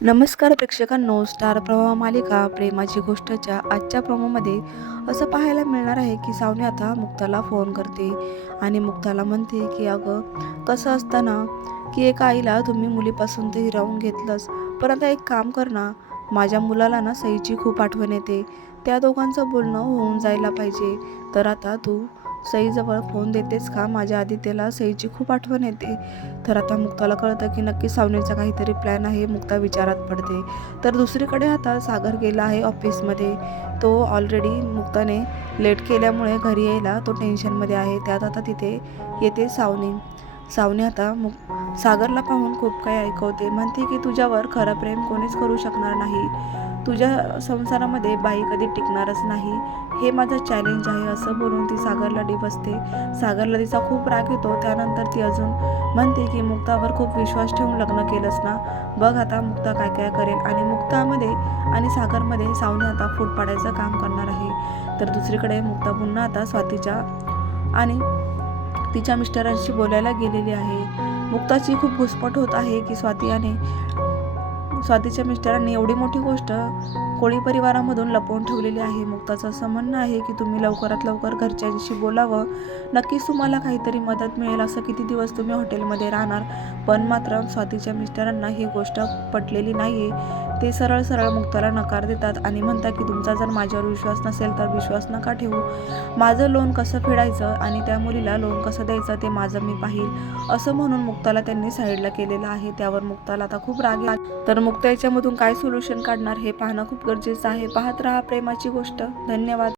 नमस्कार प्रेक्षकांनो स्टार प्रवाह मालिका प्रेमाची गोष्टच्या आजच्या प्रोमोमध्ये असं पाहायला मिळणार आहे की सावनी आता मुक्ताला फोन करते आणि मुक्ताला म्हणते की अगं कसं असताना की एका आईला तुम्ही मुलीपासून ते हिरावून घेतलंच पण आता एक काम कर ना माझ्या मुलाला ना सईची खूप आठवण येते. त्या दोघांचं बोलणं होऊन जायला पाहिजे. तर आता तू सईजवळ फोन देतेच का? माझ्या आदित्यला सईची खूप आठवण येते. तर आता मुक्ताला कळतं की नक्की सावनीचा काहीतरी प्लॅन आहे मुक्ता विचारात पडते. तर दुसरीकडे आता सागर गेला आहे ऑफिसमध्ये तो ऑलरेडी मुक्ताने लेट केल्यामुळे घरी यायला तो टेन्शनमध्ये आहे. त्यात आता तिथे येते सावनी. सावनी आता मुक सागरला पाहून खूप काही ऐकवते. म्हणते की तुझ्यावर खरं प्रेम कोणीच करू शकणार नाही. तुझ्या संसारामध्ये बाई कधी टिकणारच नाही. हे माझं चॅलेंज आहे असं बोलून ती सागरला डिवसते सागरला तिचा खूप राग येतो त्यानंतर ती अजून म्हणते की मुक्तावर खूप विश्वास ठेवून लग्न केलंस ना? बघ आता मुक्ता काय काय करेल. आणि मुक्तामध्ये आणि सागरमध्ये सावनी आता फूट पाडायचं काम करणार आहे. तर दुसरीकडे मुक्ता पुन्हा आता स्वातीच्या आणि तिच्या मिस्टरांशी बोलायला गेलेली आहे. मुक्ताची खूप घुसपट होत आहे की स्वाती याने स्वातीच्या मिस्टरांनी एवढी मोठी गोष्ट कोळी परिवारामधून लपवून ठेवलेली आहे. मुक्ताचं असं म्हणणं आहे की तुम्ही लवकरात लवकर घरच्यांशी बोलावं. नक्कीच तुम्हाला काहीतरी मदत मिळेल असं किती दिवस तुम्ही हॉटेलमध्ये राहणार. पण मात्र स्वातीच्या मिस्टरांना ही गोष्ट पटलेली नाही आहे ते सरळ सरळ मुक्ताला नकार देतात आणि म्हणतात की तुमचा जर माझ्यावर विश्वास नसेल तर विश्वास नका ठेवू. माझं लोन कसं फेडायचं आणि त्या मुलीला लोन कसं द्यायचं ते माझं मी पाहिल. असं म्हणून मुक्ताला त्यांनी साईडला केलेलं आहे. त्यावर मुक्ताला आता खूप राग तर मुक्ता याच्यामधून काय सोल्युशन काढणार हे पाहणं खूप गरजेचं आहे. पाहत राहा प्रेमाची गोष्ट. धन्यवाद.